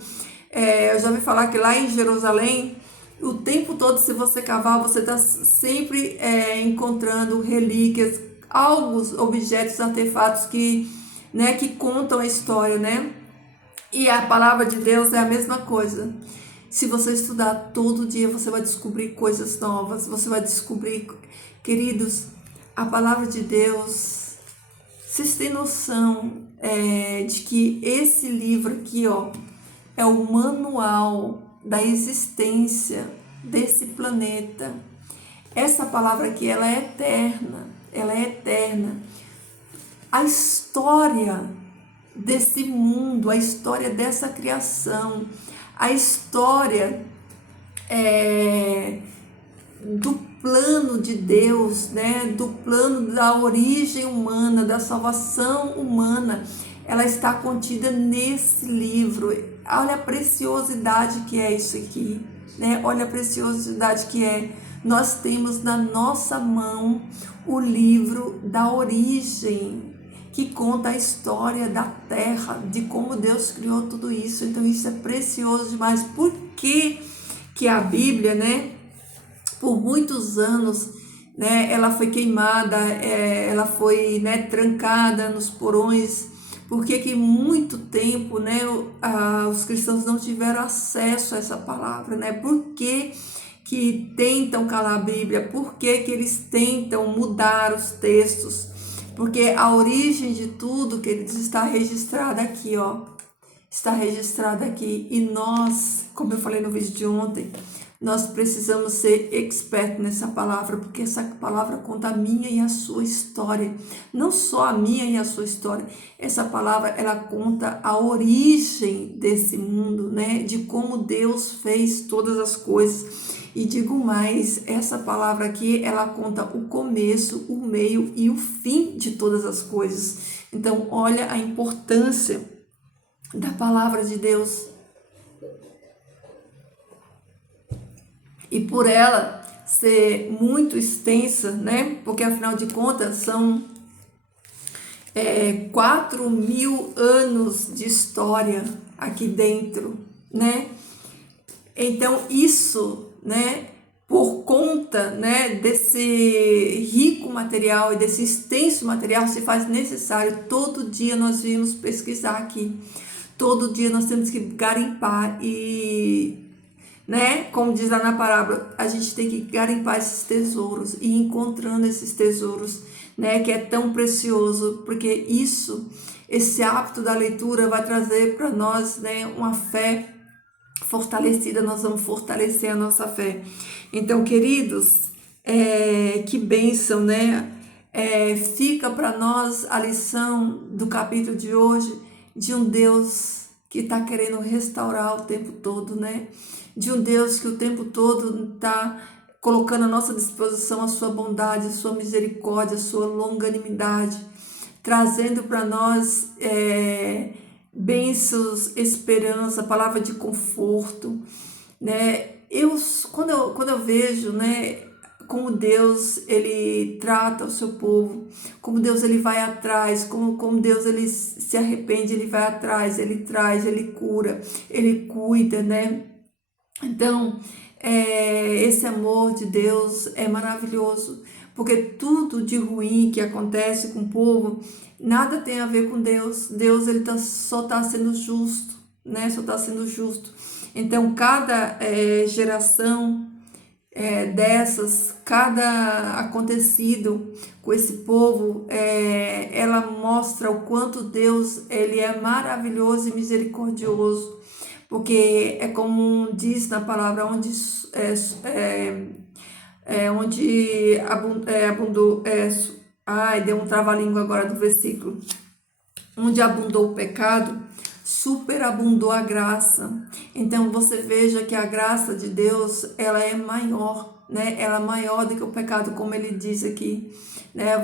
Eu já ouvi falar que lá em Jerusalém, o tempo todo, se você cavar, você está sempre encontrando relíquias, alguns objetos, artefatos que contam a história, né? E a palavra de Deus é a mesma coisa. Se você estudar todo dia, você vai descobrir coisas novas, você vai descobrir, queridos, a palavra de Deus. Vocês têm noção de que esse livro aqui, ó, é o manual da existência desse planeta. Essa palavra aqui, ela é eterna, ela é eterna. A história desse mundo, a história dessa criação, a história do plano de Deus, né? Do plano da origem humana, da salvação humana, ela está contida nesse livro. Olha a preciosidade que é isso aqui, né? Olha a preciosidade que é. Nós temos na nossa mão o livro da origem, que conta a história da terra, de como Deus criou tudo isso. Então isso é precioso demais. Por que a Bíblia, né, por muitos anos, né, ela foi queimada, ela foi, né, trancada nos porões? Por que muito tempo, né, os cristãos não tiveram acesso a essa palavra, né? Por que tentam calar a Bíblia? Por que eles tentam mudar os textos? Porque a origem de tudo, queridos, está registrada aqui, ó. Está registrada aqui. E nós como eu falei no vídeo de ontem, nós precisamos ser expert nessa palavra, porque essa palavra conta a minha e a sua história. Não só a minha e a sua história. Essa palavra, ela conta a origem desse mundo, né? De como Deus fez todas as coisas. E digo mais, essa palavra aqui, ela conta o começo, o meio e o fim de todas as coisas. Então, olha a importância da palavra de Deus. E por ela ser muito extensa, né? Porque afinal de contas são 4.000 anos de história aqui dentro, né? Então isso, né? Por conta, né, desse rico material e desse extenso material, se faz necessário todo dia nós virmos pesquisar aqui. Todo dia nós temos que garimpar e, né, como diz lá na parábola, a gente tem que garimpar esses tesouros e ir encontrando esses tesouros, né, que é tão precioso, porque esse hábito da leitura vai trazer para nós, né, uma fé fortalecida, nós vamos fortalecer a nossa fé. Então, queridos, que bênção, né? Fica para nós a lição do capítulo de hoje, de um Deus que está querendo restaurar o tempo todo, né? De um Deus que o tempo todo está colocando à nossa disposição a sua bondade, a sua misericórdia, a sua longanimidade, trazendo para nós bênçãos, esperança, palavra de conforto, né? Quando eu vejo, né, como Deus ele trata o seu povo, como Deus ele vai atrás, como Deus ele se arrepende, ele vai atrás, ele traz, ele cura, ele cuida, né? Então, esse amor de Deus é maravilhoso, porque tudo de ruim que acontece com o povo, nada tem a ver com Deus. Deus ele só está sendo justo, né? Só está sendo justo. Então, cada geração dessas, cada acontecido com esse povo, ela mostra o quanto Deus ele é maravilhoso e misericordioso, porque é como diz na palavra, onde abundou, deu um trava-língua agora do versículo, onde abundou o pecado, superabundou a graça. Então você veja que a graça de Deus, ela é maior, né? Ela é maior do que o pecado, como ele diz aqui, né?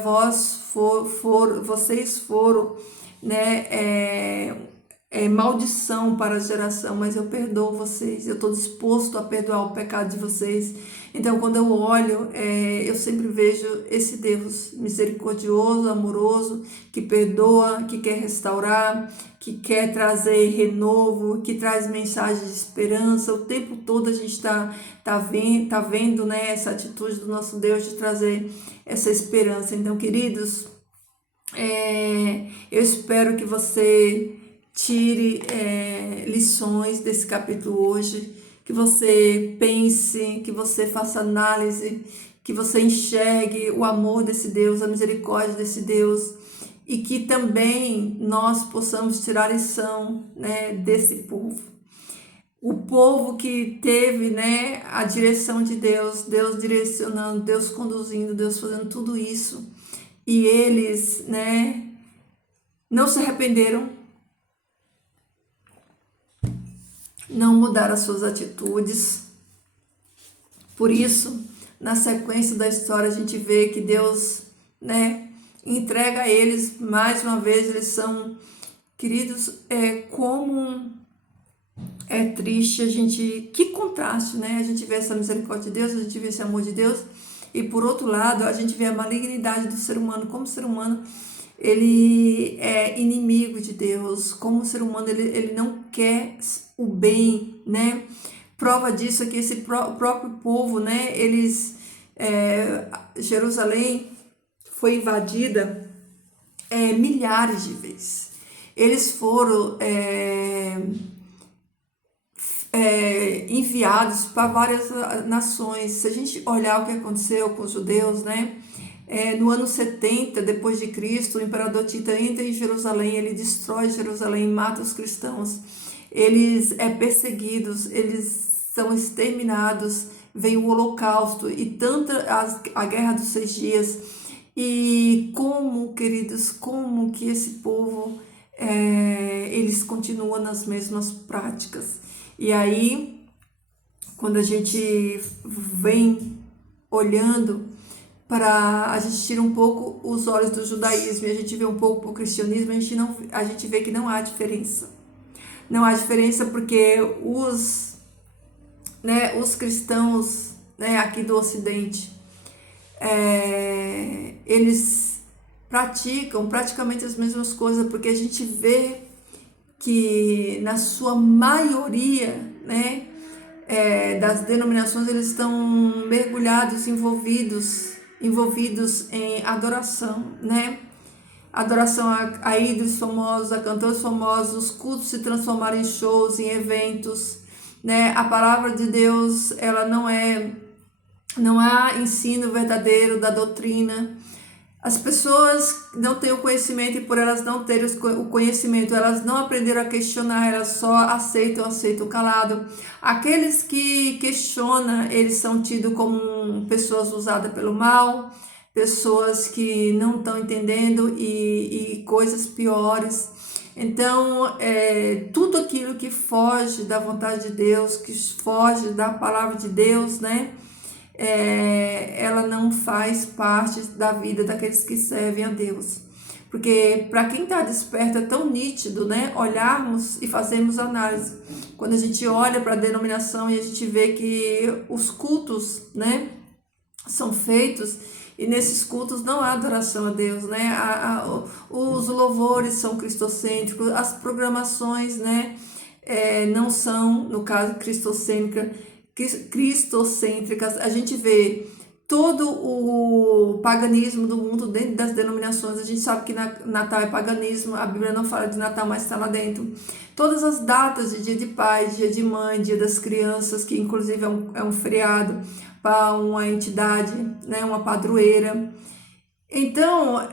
Vocês foram, né? Maldição para a geração, mas eu perdoo vocês, eu estou disposto a perdoar o pecado de vocês. Então, quando eu olho, eu sempre vejo esse Deus misericordioso, amoroso, que perdoa, que quer restaurar, que quer trazer renovo, que traz mensagem de esperança. O tempo todo a gente tá vendo, né, essa atitude do nosso Deus de trazer essa esperança. Então, queridos, eu espero que você tire lições desse capítulo hoje, que você pense, que você faça análise, que você enxergue o amor desse Deus, a misericórdia desse Deus, e que também nós possamos tirar lição, né, desse povo. O povo que teve, né, a direção de Deus, Deus direcionando, Deus conduzindo, Deus fazendo tudo isso, e eles, né, não se arrependeram, não mudaram as suas atitudes. Por isso, na sequência da história, a gente vê que Deus, né, entrega a eles, mais uma vez, eles são, queridos, como é triste que contraste, né, a gente vê essa misericórdia de Deus, a gente vê esse amor de Deus, e por outro lado, a gente vê a malignidade do ser humano, como o ser humano, ele é inimigo de Deus, como o ser humano, ele não quer o bem, né? Prova disso é que esse próprio povo, né? Jerusalém foi invadida milhares de vezes. Eles foram enviados para várias nações. Se a gente olhar o que aconteceu com os judeus, né? No ano 70 depois de Cristo, o imperador Tito entra em Jerusalém, ele destrói Jerusalém, mata os cristãos. eles perseguidos, eles são exterminados, vem o Holocausto e tanta a Guerra dos 6 Dias. E como, queridos, como que esse povo, eles continuam nas mesmas práticas. E aí, quando a gente vem olhando a gente tira um pouco os olhos do judaísmo e a gente vê um pouco para o cristianismo, a gente vê que não há diferença. Não há diferença porque os cristãos, né, aqui do Ocidente, eles praticam praticamente as mesmas coisas, porque a gente vê que na sua maioria, né, das denominações, eles estão mergulhados, envolvidos em adoração, né? Adoração a ídolos famosos, a cantores famosos, os cultos se transformaram em shows, em eventos, né? A palavra de Deus, ela não há ensino verdadeiro da doutrina. As pessoas não têm o conhecimento e por elas não terem o conhecimento, elas não aprenderam a questionar, elas só aceitam calado. Aqueles que questionam, eles são tidos como pessoas usadas pelo mal, pessoas que não estão entendendo e coisas piores. Então, tudo aquilo que foge da vontade de Deus, que foge da palavra de Deus, né? Ela não faz parte da vida daqueles que servem a Deus. Porque para quem está desperto é tão nítido, né? Olharmos e fazermos análise. Quando a gente olha para a denominação e a gente vê que os cultos, né, são feitos e nesses cultos não há adoração a Deus, né? Os louvores são cristocêntricos, as programações, né, não são, no caso, cristocêntricas. A gente vê todo o paganismo do mundo dentro das denominações. A gente sabe que Natal é paganismo, a Bíblia não fala de Natal, mas está lá dentro. Todas as datas de dia de pai, dia de mãe, dia das crianças, que inclusive é um feriado para uma entidade, né, uma padroeira. Então,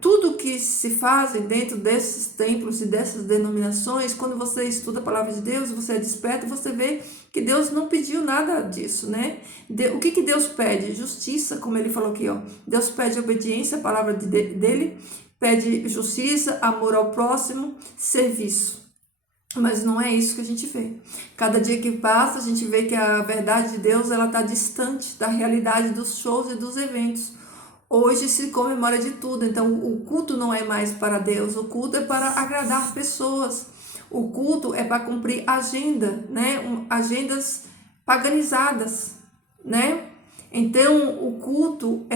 tudo que se faz dentro desses templos e dessas denominações, quando você estuda a palavra de Deus, você é desperto, você vê que Deus não pediu nada disso, né? O que Deus pede? Justiça, como ele falou aqui, ó. Deus pede obediência à palavra dele, pede justiça, amor ao próximo, serviço. Mas não é isso que a gente vê. Cada dia que passa, a gente vê que a verdade de Deus, ela está distante da realidade dos shows e dos eventos. Hoje se comemora de tudo, então o culto não é mais para Deus, o culto é para agradar pessoas, o culto é para cumprir agenda, né? Agendas paganizadas, né? Então o culto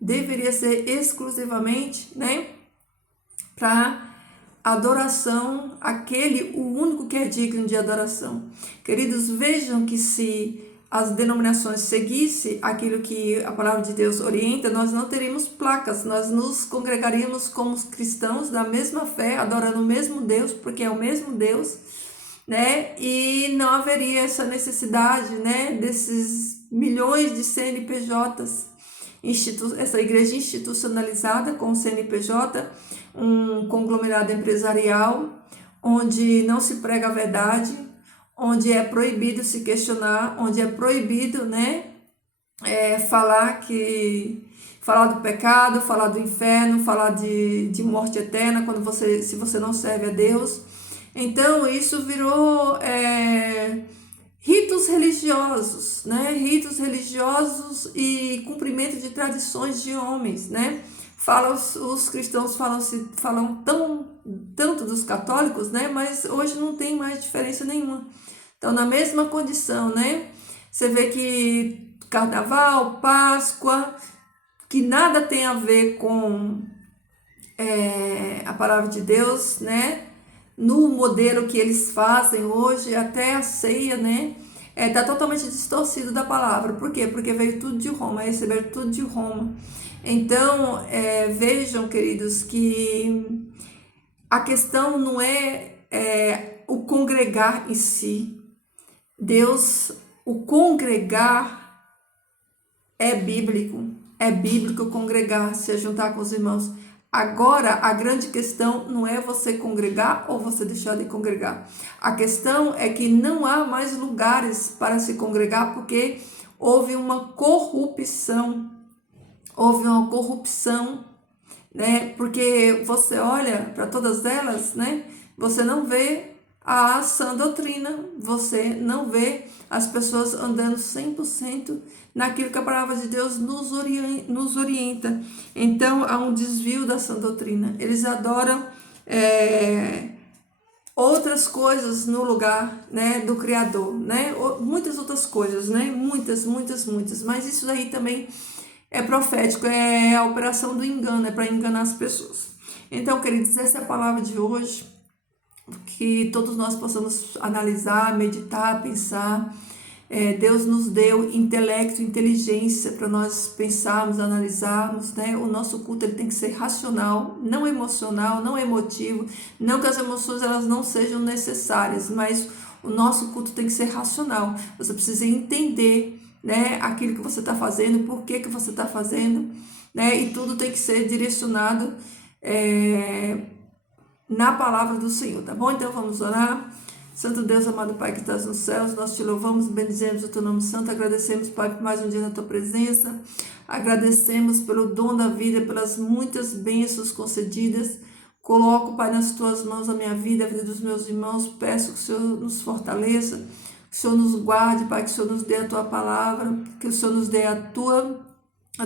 deveria ser exclusivamente, né, para adoração, o único que é digno de adoração. Queridos, vejam que se as denominações seguissem aquilo que a palavra de Deus orienta, nós não teríamos placas, nós nos congregaríamos como cristãos da mesma fé, adorando o mesmo Deus, porque é o mesmo Deus, né? E não haveria essa necessidade, né, desses milhões de CNPJs, essa igreja institucionalizada com o CNPJ, um conglomerado empresarial, onde não se prega a verdade, onde é proibido se questionar, onde é proibido, né, falar do pecado, falar do inferno, falar de morte eterna, se você não serve a Deus. Então isso virou ritos religiosos, né? Ritos religiosos e cumprimento de tradições de homens, né? Os cristãos falam tanto dos católicos, né? Mas hoje não tem mais diferença nenhuma. Então, na mesma condição, né? Você vê que Carnaval, Páscoa, que nada tem a ver com a palavra de Deus, né? No modelo que eles fazem hoje, até a ceia, né? Tá totalmente distorcido da palavra. Por quê? Porque veio tudo de Roma, receberam tudo de Roma. Então, vejam, queridos, que a questão não é o congregar em si. O congregar é bíblico congregar, se juntar com os irmãos. Agora, a grande questão não é você congregar ou você deixar de congregar. A questão é que não há mais lugares para se congregar porque houve uma corrupção. Houve uma corrupção, né? Porque você olha para todas elas, né? Você não vê a sã doutrina, você não vê as pessoas andando 100% naquilo que a palavra de Deus nos orienta. Então, há um desvio da sã doutrina. Eles adoram outras coisas no lugar, né, do Criador, né? Muitas outras coisas, né? Muitas. Mas isso daí também é profético, é a operação do engano, é para enganar as pessoas. Então, queridos, essa é a palavra de hoje, que todos nós possamos analisar, meditar, pensar. Deus nos deu intelecto, inteligência para nós pensarmos, analisarmos, né? O nosso culto ele tem que ser racional, não emocional, não emotivo, não que as emoções elas não sejam necessárias, mas o nosso culto tem que ser racional. Você precisa entender, né, aquilo que você está fazendo, por que você está fazendo, né? E tudo tem que ser direcionado na palavra do Senhor, tá bom? Então vamos orar. Santo Deus, amado Pai que estás nos céus, nós te louvamos, bendizemos o teu nome santo, agradecemos, Pai, por mais um dia na tua presença, agradecemos pelo dom da vida, pelas muitas bênçãos concedidas. Coloco, Pai, nas tuas mãos a minha vida, a vida dos meus irmãos, peço que o Senhor nos fortaleça, que o Senhor nos guarde, Pai, que o Senhor nos dê a tua palavra, que o Senhor nos dê a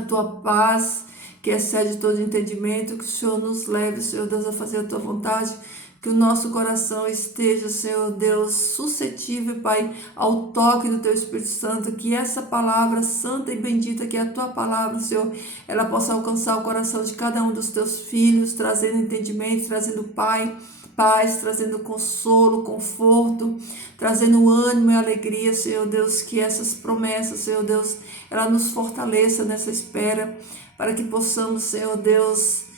tua paz, que excede todo entendimento, que o Senhor nos leve, Senhor Deus, a fazer a tua vontade, que o nosso coração esteja, Senhor Deus, suscetível, Pai, ao toque do teu Espírito Santo, que essa palavra santa e bendita, que é a tua palavra, Senhor, ela possa alcançar o coração de cada um dos teus filhos, trazendo entendimento, trazendo paz, trazendo consolo, conforto, trazendo ânimo e alegria, Senhor Deus, que essas promessas, Senhor Deus, ela nos fortaleça nessa espera, para que possamos, Senhor Deus,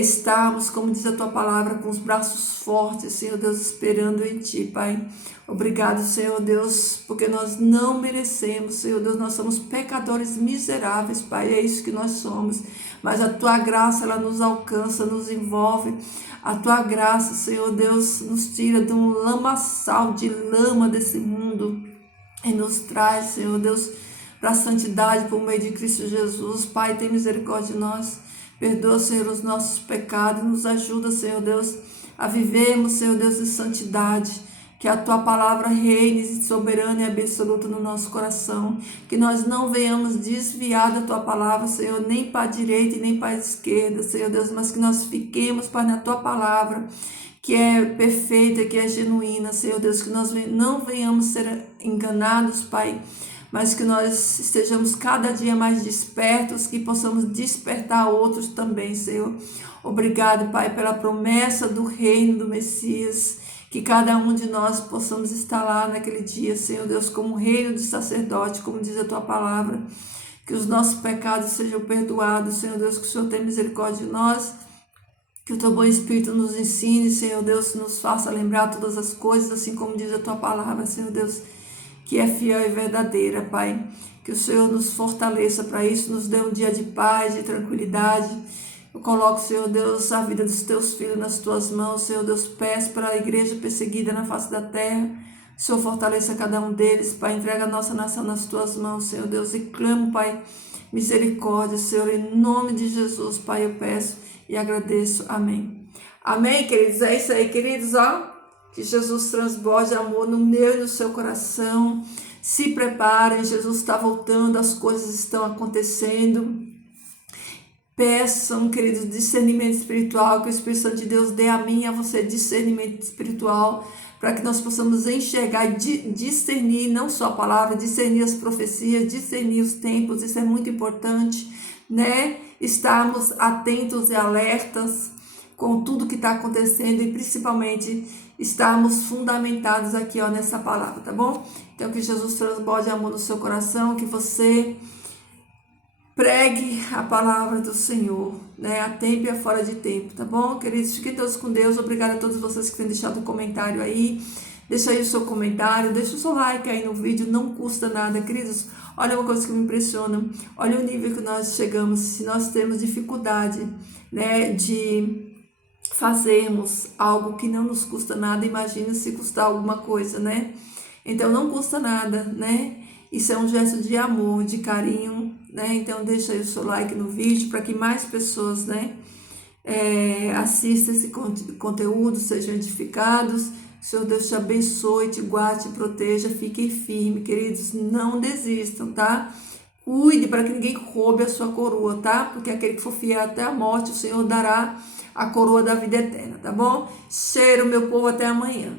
estarmos, como diz a tua palavra, com os braços fortes, Senhor Deus, esperando em ti, Pai. Obrigado, Senhor Deus, porque nós não merecemos, Senhor Deus, nós somos pecadores miseráveis, Pai, é isso que nós somos, mas a tua graça, ela nos alcança, nos envolve, a tua graça, Senhor Deus, nos tira de um lamaçal de lama desse mundo e nos traz, Senhor Deus, para a santidade por meio de Cristo Jesus. Pai, tem misericórdia de nós. Perdoa, Senhor, os nossos pecados, nos ajuda, Senhor Deus, a vivermos, Senhor Deus, em santidade, que a Tua palavra reine soberana e absoluta no nosso coração, que nós não venhamos desviar da Tua palavra, Senhor, nem para a direita e nem para a esquerda, Senhor Deus, mas que nós fiquemos, Pai, na Tua palavra, que é perfeita, que é genuína, Senhor Deus, que nós não venhamos ser enganados, Pai, mas que nós estejamos cada dia mais despertos, que possamos despertar outros também, Senhor. Obrigado, Pai, pela promessa do reino do Messias, que cada um de nós possamos estar lá naquele dia, Senhor Deus, como reino de sacerdote, como diz a Tua palavra, que os nossos pecados sejam perdoados, Senhor Deus, que o Senhor tenha misericórdia de nós, que o Teu bom Espírito nos ensine, Senhor Deus, nos faça lembrar todas as coisas, assim como diz a Tua palavra, Senhor Deus, que é fiel e verdadeira, Pai. Que o Senhor nos fortaleça para isso, nos dê um dia de paz, de tranquilidade. Eu coloco, Senhor Deus, a vida dos teus filhos nas tuas mãos, Senhor Deus, peço para a igreja perseguida na face da terra. O Senhor fortaleça cada um deles, Pai, entrega a nossa nação nas tuas mãos, Senhor Deus, e clamo, Pai, misericórdia, Senhor, em nome de Jesus, Pai, eu peço e agradeço. Amém. Amém, queridos? É isso aí, queridos, ó. Que Jesus transborde amor no meu e no seu coração. Se preparem, Jesus está voltando, as coisas estão acontecendo. Peçam, queridos, discernimento espiritual, que o Espírito Santo de Deus dê a mim e a você discernimento espiritual, para que nós possamos enxergar e discernir não só a palavra, discernir as profecias, discernir os tempos, isso é muito importante, né? Estarmos atentos e alertas com tudo que está acontecendo e principalmente estarmos fundamentados aqui, ó, nessa palavra, tá bom? Então que Jesus transborde amor no seu coração, que você pregue a palavra do Senhor, né? A tempo e a fora de tempo, tá bom, queridos? Fiquem todos com Deus. Obrigada a todos vocês que têm deixado um comentário aí. Deixa aí o seu comentário, deixa o seu like aí no vídeo, não custa nada, queridos. Olha uma coisa que me impressiona, olha o nível que nós chegamos, se nós temos dificuldade, né, de fazermos algo que não nos custa nada, imagina se custar alguma coisa, né? Então não custa nada, né? Isso é um gesto de amor, de carinho, né? Então deixa aí o seu like no vídeo para que mais pessoas, né, assistam esse conteúdo, sejam edificados. Que o Senhor Deus te abençoe, te guarde, te proteja, fiquem firmes, queridos, não desistam, tá? Cuide para que ninguém roube a sua coroa, tá? Porque aquele que for fiel até a morte, o Senhor dará a coroa da vida eterna, tá bom? Cheiro, meu povo, até amanhã.